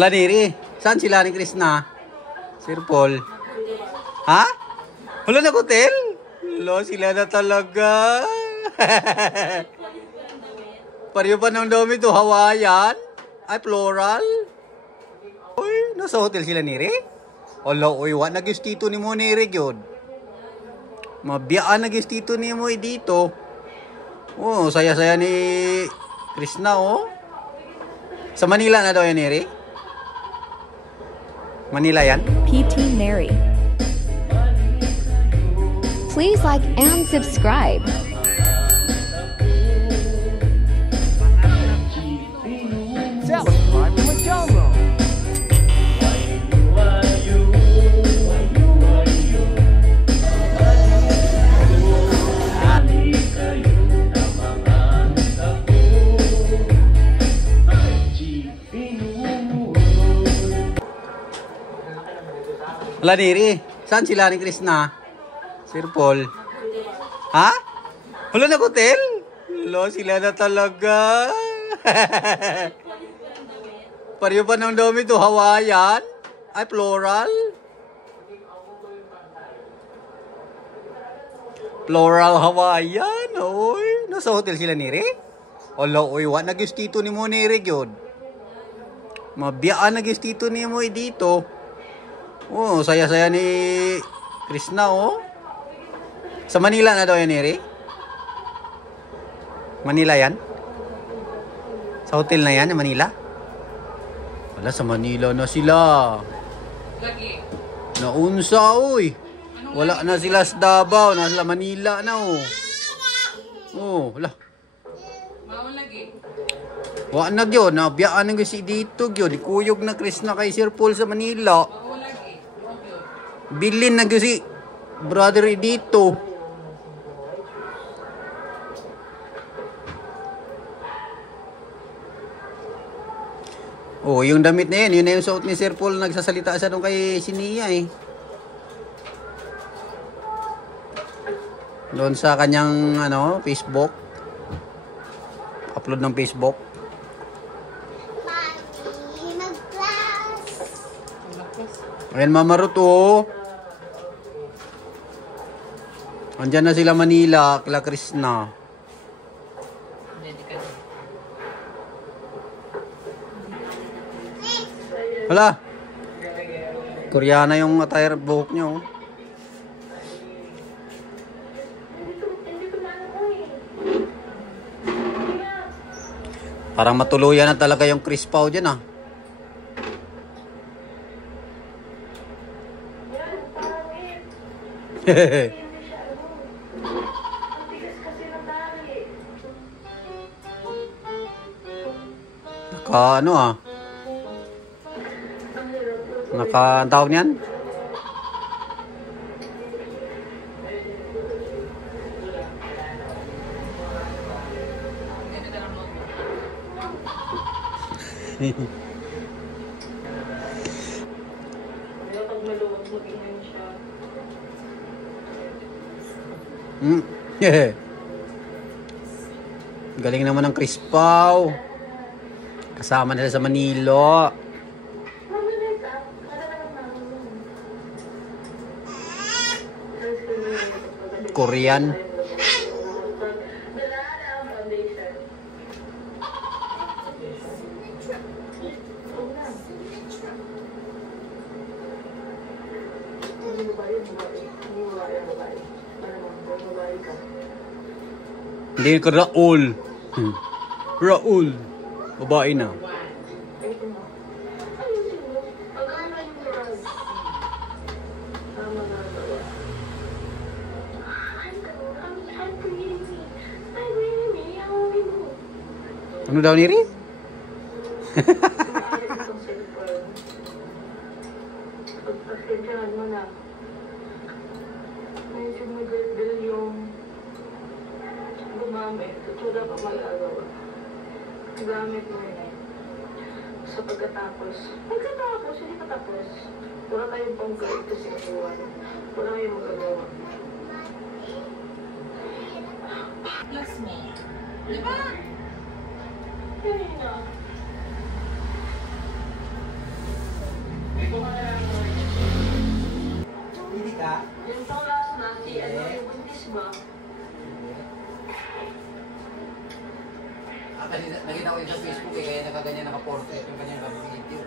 Wala diri. Saan sila ni Krishna? Sir Paul. Ha? Wala na hotel? Wala sila na talaga. Pareho pa ng dami to. Hawaiian? Ay, floral? Uy, nasa hotel sila niri? Wala, uy, wa nag-istito ni mo niri yun. Mabiyaan nag-istito ni mo dito. Oh, saya-saya ni Krishna, oh. Sa Manila na daw yan, niri? Manila yan? PT Mary. Please like and subscribe. Subscribe to my channel. Wala diri. Saan sila ni Krishna? Sir Paul. Ha? Wala na hotel? Wala sila na talaga. Pareho pa ng dami to. Hawaiian? Ay, floral? Floral Hawaiian? Uy, nasa hotel sila niri? Wala, uy, wa nag-istito ni mo niri yun. Mabiyaan nag-istito ni mo dito. Oh, saya-saya ni Krishna, oh. Sa Manila na daw yan, niri? Manila yan? Sa hotel na yan, Manila? Wala, sa Manila na sila. Naunsa, uy. Wala na sila sa Davao, nasa Manila na, oh. Oh, wala. Wala na yun, nabiyaan na si dito yun. Ikuyog na Krishna kay Sir Paul sa Manila. Bilin na si brother dito. Oh, yung damit na yan, yun na yung suot ni Sir Paul. Nagsasalita siya doon kay Sinia, eh. Doon sa kanyang, ano, Facebook. Upload ng Facebook. Ayan, Mama Ruth, oh. Andyan na sila Manila, kila Krishna. Wala. Koreana yung attire buhok nyo. Parang matuluyan na talaga yung Chris Pao dyan, ah. Hehehe. Ano, ah. Ang tawag niyan? Galing naman ng Chris Pao. Kasama nila sa Manila. Korean. Hindi ka Raul. Raul. Babae na. Ano daw niri? Pagpasensyahan mo na. Medyo magdal yung gumamit. Tutura pa magagawa. Gamit mo yun. Sa pagkatapos. Pagkatapos, hindi patapos. Wala kayong pang-guide to sinuwan. Wala kayong magagawa. Plus mo. Diba? Hindi na. Hindi ka? Yung pang last na, si ano, yung buntis ba? Kasi nakita ko yun sa Facebook eh, kaya nakaganyan naka-portrait yung kanyang video.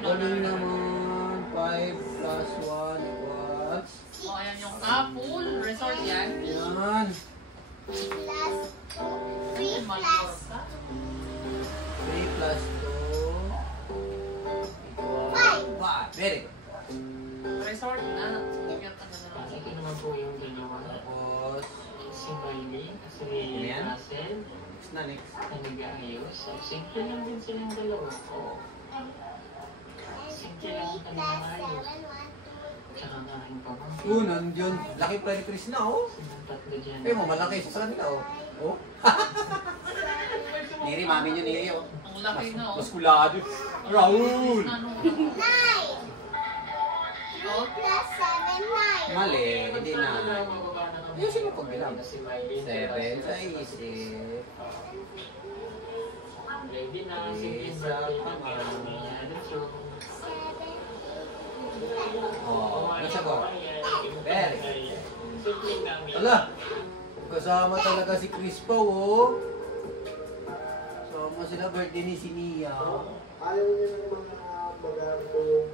Galing naman, 5 plus 1 equals... O, ayan yung full resort yan. Yan. Plus 3 plus 3 plus 2 equals 5. Very good. Resort na. Cute na naman. Ito naman po yung dalawa. Tapos... Si Miley, si Ayan. Russell, Next na next. na nag-aayos. So, simple lang din silang dalawa. So, simple lang kami ng ayos. Tsaka nga aking pamangkin. Nandiyon. Laki pa ni Chris na oh. Silang tatlo dyan. Eh mo, malaki sa kanila oh. Oh? Niri, mami niyo Niri oh. Ang laki na, oh. Muskulado. Raul! Ano? 9. Oh, Plus 7, 9. Mali, hindi na. Bababa na kami. Ayusin mo pagbilang. Si Miley, si 7 Russell. sa isip. Ready na, sige, Isa birthday pa pa nga. kami. Ano, so, Oh, ano siya ko? Very. simple lang. Ala! Kasama talaga si Chris Pao oh. Kasama sila birthday ni si Nia. Ayaw niya ng mga bagagong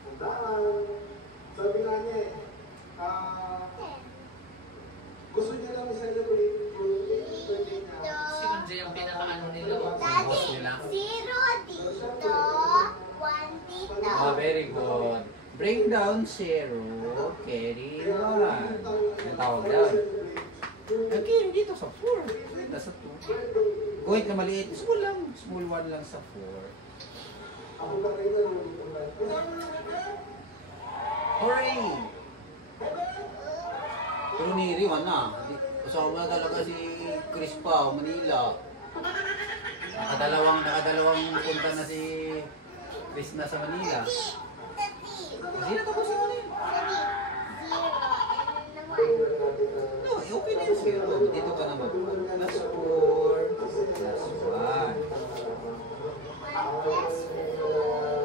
handaan. Sabi nga niya gusto niya lang i-celebrate yung birthday niya. si Andre yung pinaka-ano nila. Oh. Daddy, Boss nila. 0 dito, 1 dito. Ah, very good. Bring down 0, carry 1. Ang tawag down. Ang carry dito sa 4. Nasa 2. Guhit na maliit. Small lang. Small 1 lang sa 4. Ako ba kayo na dito ba? Hooray! Pero Niri, na. Kasama na talaga si Chris pa, Manila. Nakadalawang punta na si Chris na sa Manila. Hindi na tapos yung ano yun. No, okay na yung zero. Dito ka naman. Plus 4, plus 1.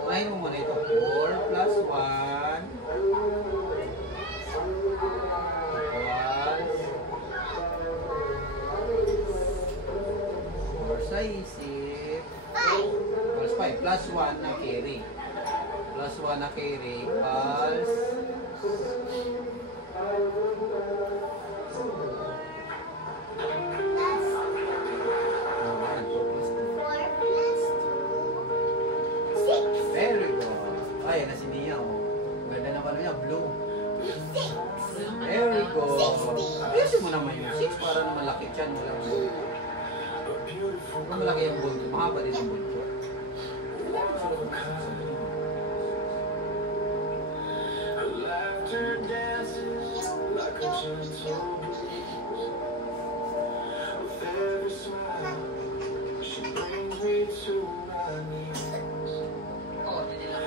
Unahin mo muna ito. 4 plus 1. Sa isip. Plus 5. Plus 1 na carry. Plus 1 na carry. Plus... Very good. Ay, yan na si Nia. Oh. Ganda na pala niya. Blue. Very good. Ayusin mo naman yung 6 para na malaki tiyan mo lang. Kung malaki yung bulto, mahaba din yung bulto. Oh, hindi lang.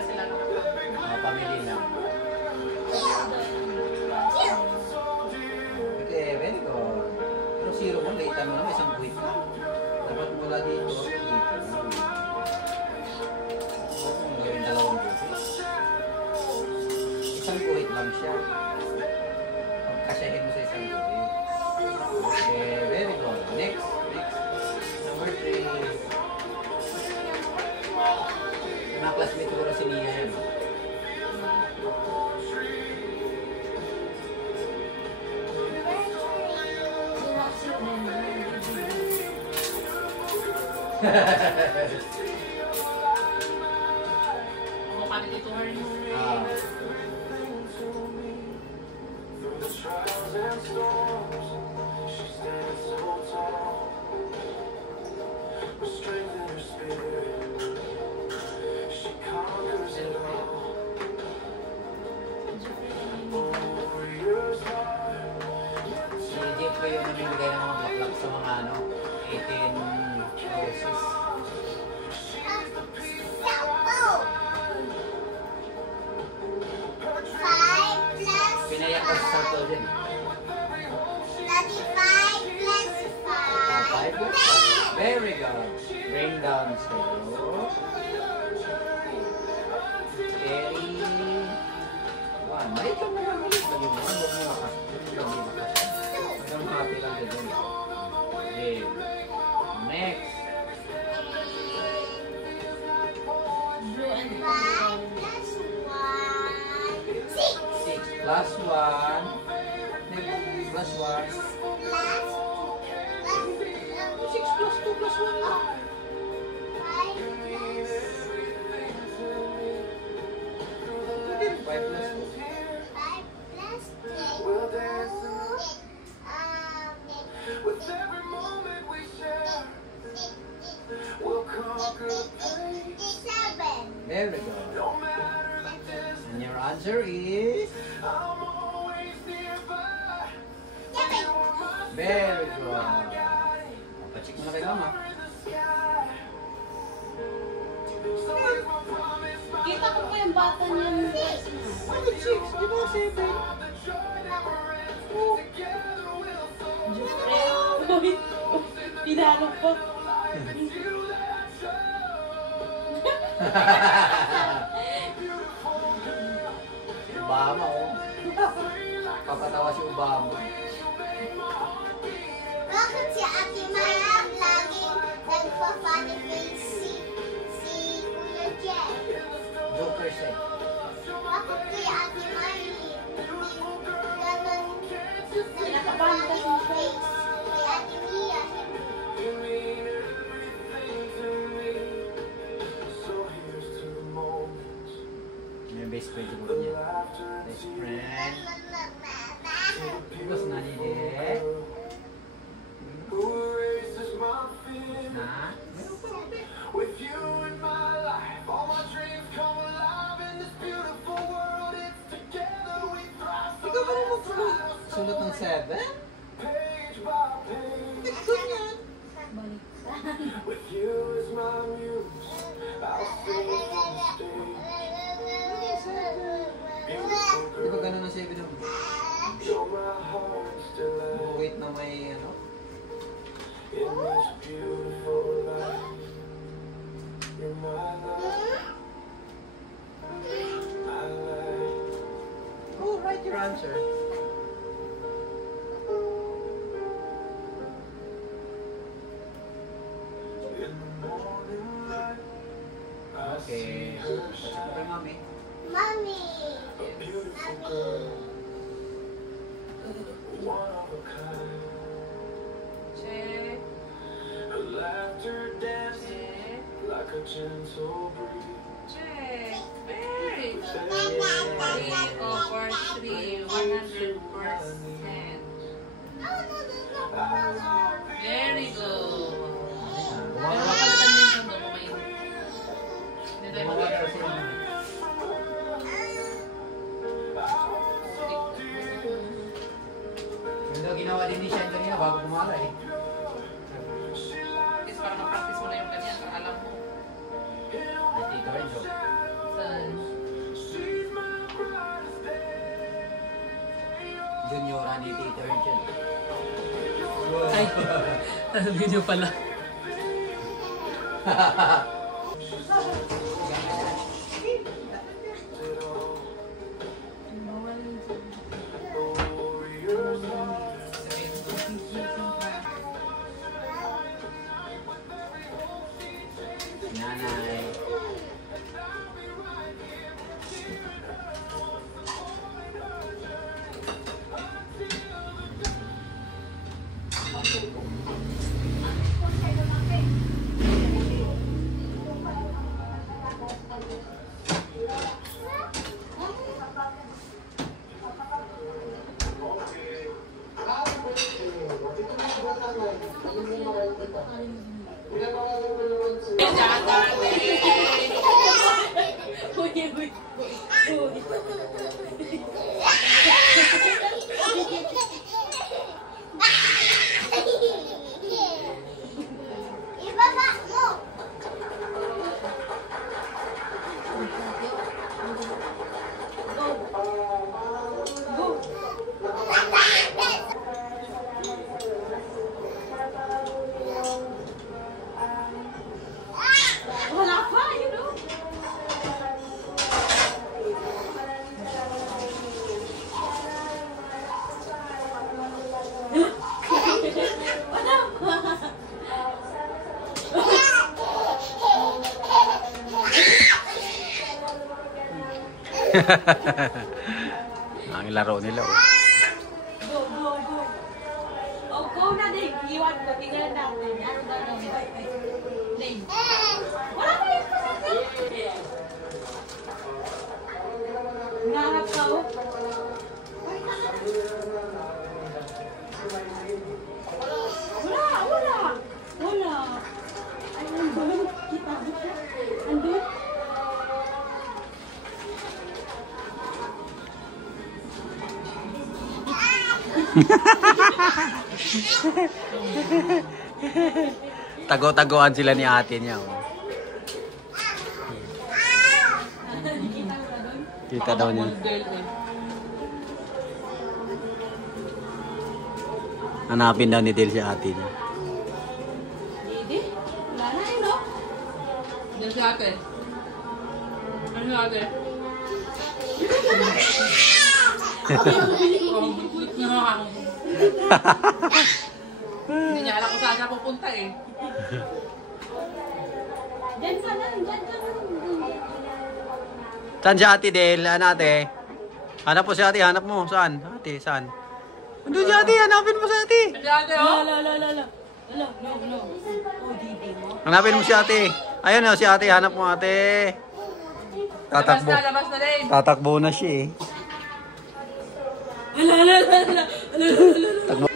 Sila lang. Mga pamilya lang. Okay, very good. Pero zero mo, late mo naman, isang buwit na. Dapat mula dito, dito. Kung gawin dalawang buwit. Isang buwit lang siya. Pagkasyahin mo sa isang buwit. Okay, very good. Next. Number 3. Mga classmate ko rin si Nia yan. Mukha ni Tito Harry. Ah. Si Jeff ko yung namimigay ng mga bulaklak sa mga 18 roses. Pinayak ko sa circle din. Plus job. Bring down 0. Carry 1. Maliit lang naman. Maliit lang yun. Huwag mo lakas. Hanggang happy lang dyan. Okay. Next. 5 plus 1. 6. 6 plus 1. Next. Plus 1. Plus 6 plus 2 plus 1 lang. 5 plus 5 plus 2. 5 plus 3. With every moment we share, we'll conquer the pain. 7. There we go. No matter the distance, And your answer is... I'm always nearby. 7. Very good. Pacheck mo na kay mama. In the sky. So here's my promise, my Kita ko pa yung bata niya ng guys mo. Bakit 6? Di ba 7? the joy never ends. Together we'll soar. Pinalok pa. Obama, oh. Papatawa si Obama. Bakit si Ate Maya laging nagpa-funny face si Kuya Jen? Joker siya. Bakit kay Ate Maya ganon Kinakabahan kasi siya. face kay Ate Mia? You mean everything to me. So here's to the moments, May best friend mo the niya. laughter, Best friend. the Bus na nila. who erases my fear. Na? With you in my life, all my dreams come alive in this beautiful world. It's together we thrive. So Ikaw ba rin let's magsulat ng 7? page by page. With you as my muse, I'll sing from the stage. Di ba ganun ang 7 ng You're my heart's delight wait na may ano? in this beautiful life. You're my life, my life. Oh, write your answer. In the morning light, I Okay. see her Pacheck mo kay shine. mami. Mommy. A beautiful girl, one of a kind. Check. Her laughter dancing Check. like a gentle breeze. Check. Very good. Very 3 over 3. 100%. Very good. Pero kapalitan mo yung sundo mo kayo. Hindi tayo Gumawa mag-order kasi mo. ng Yung daw ginawa din ni Sean kanina bago kumala eh. Is para ma-practice mo na yung ganyan. Para alam mo. Ay, tito rin daw. Saan? Juniora ni Tito Rin. Ay, nasa video pala. Nanay. Ang laro nila. Oh. Go, go, go. Oh, go na, Dave. Iwan ko. Tingnan natin. Ano gagawin? Dave. Wala ko yung pasati. Nangarap ka, oh. Wala. Ay, nandun. Kita mo siya. Nandun. Tago-tagoan sila ni ate niya. Oh. Kita daw niya. Hanapin daw ni Del si ate niya. Didi? Wala na yun, no? Yan si ate. Ano si ate? Oh, bulit na ako. Hindi niya alam kung saan siya pupunta eh. Diyan ka na. Saan si ate Del? Ano ate? Hanap po si ate. Hanap mo. Saan? Ate, saan? Andun si ate. Hanapin mo si ate. Yan si ate oh. No. Oh, Didi mo. Hanapin mo si ate. Ayun o, si ate. Hanap mo ate. Tatakbo. Labas na Dave. Tatakbo na siya eh. Takbo.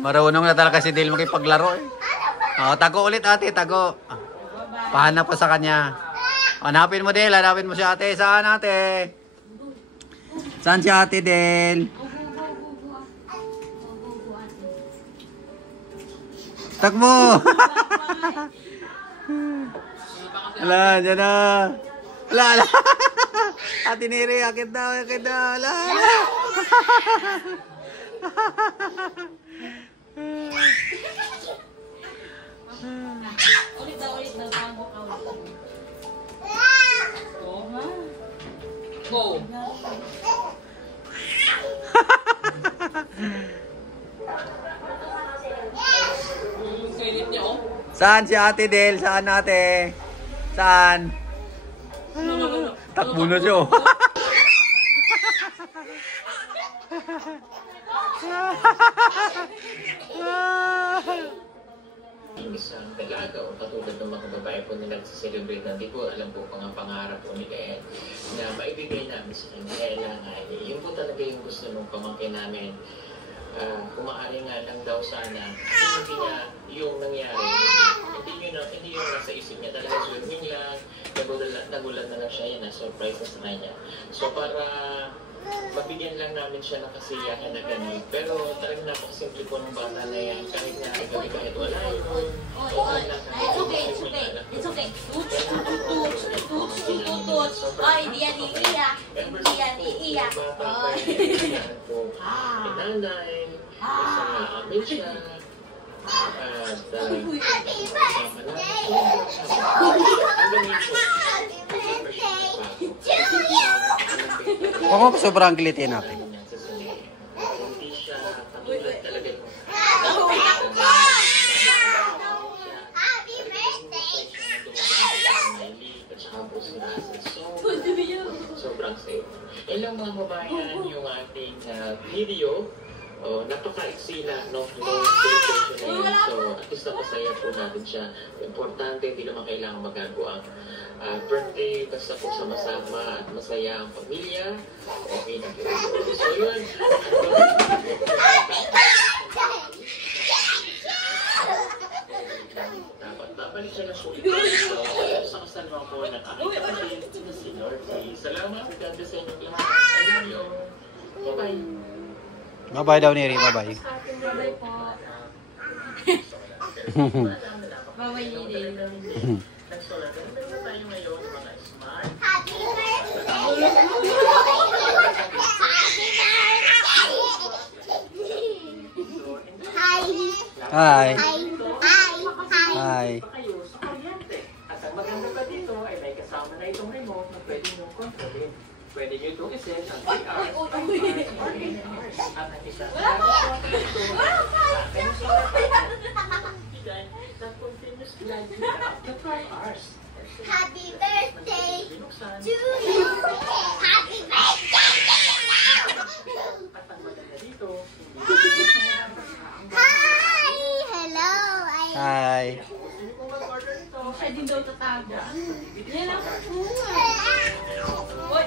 Marunong na talaga si Del makipaglaro eh. Oh, tago ulit ate, tago. Pahanap pa sa kanya. Hanapin mo Del, hanapin mo si ate. Saan ate? Saan si ate Del? Takbo! Ala, dyan na. Ala. Ate Neri, akit na. Ala. Ulit na. Bago ka ulit. Oh, ha? Go. Kainit niya oh. Saan si ate Del? Saan ate? Saan? Takbo na siya oh. Isang dalaga o katulad ng mga babae po na nagsiselebrate ng Digo, alam po pang ang pangarap po ni Kael na maibigay namin sa kanya. Kailangan, yun po talaga yung gusto ng pamangkin namin. Kung maaari nga lang daw sana, hindi niya yung nangyari, hindi yun nasa isip niya talaga, swimming lang, nagulat na lang siya, yan na surprise na sa kanya. So para mabigyan lang namin siya ng kasiyahan na gano'n. Pero talagang napakasimple po ng bata na yan, kahit na gabi kahit wala yun. It's okay. Tuts. Oh, hindi yan iiyak. Nanay, isang amin siya. At Happy birthday! Huwag mo sobrang kilitin natin. hindi siya katulad talaga. Happy birthday! Sobrang safe. Ilang mga babayan yung ating video. Napaka-iksi na no celebration na yun. So, at least napasaya po natin siya. Importante, hindi naman kailangan magagawa ang birthday. Basta po sama-sama at masaya ang pamilya. Okay na po. So, yun. Dapat babalik siya na sulit. Sa kasalwa po ng aking kapatid na si Norty. Salamat. God bless sa inyong lahat. I love you. Bye-bye. Bye-bye daw Neri, bye-bye. Bye-bye po. Bye-bye, Neri. Happy Hi. Hi. At ang maganda pa dito ay may kasama na itong remote na pwede niyong kontrolin. Pwede niyo itong iset ang PR or in-hours. At ang isa na continuous Happy birthday to you. Happy birthday. Hi! Hello! Hi. Siya din daw tatago. Yan ang bunga. Uy!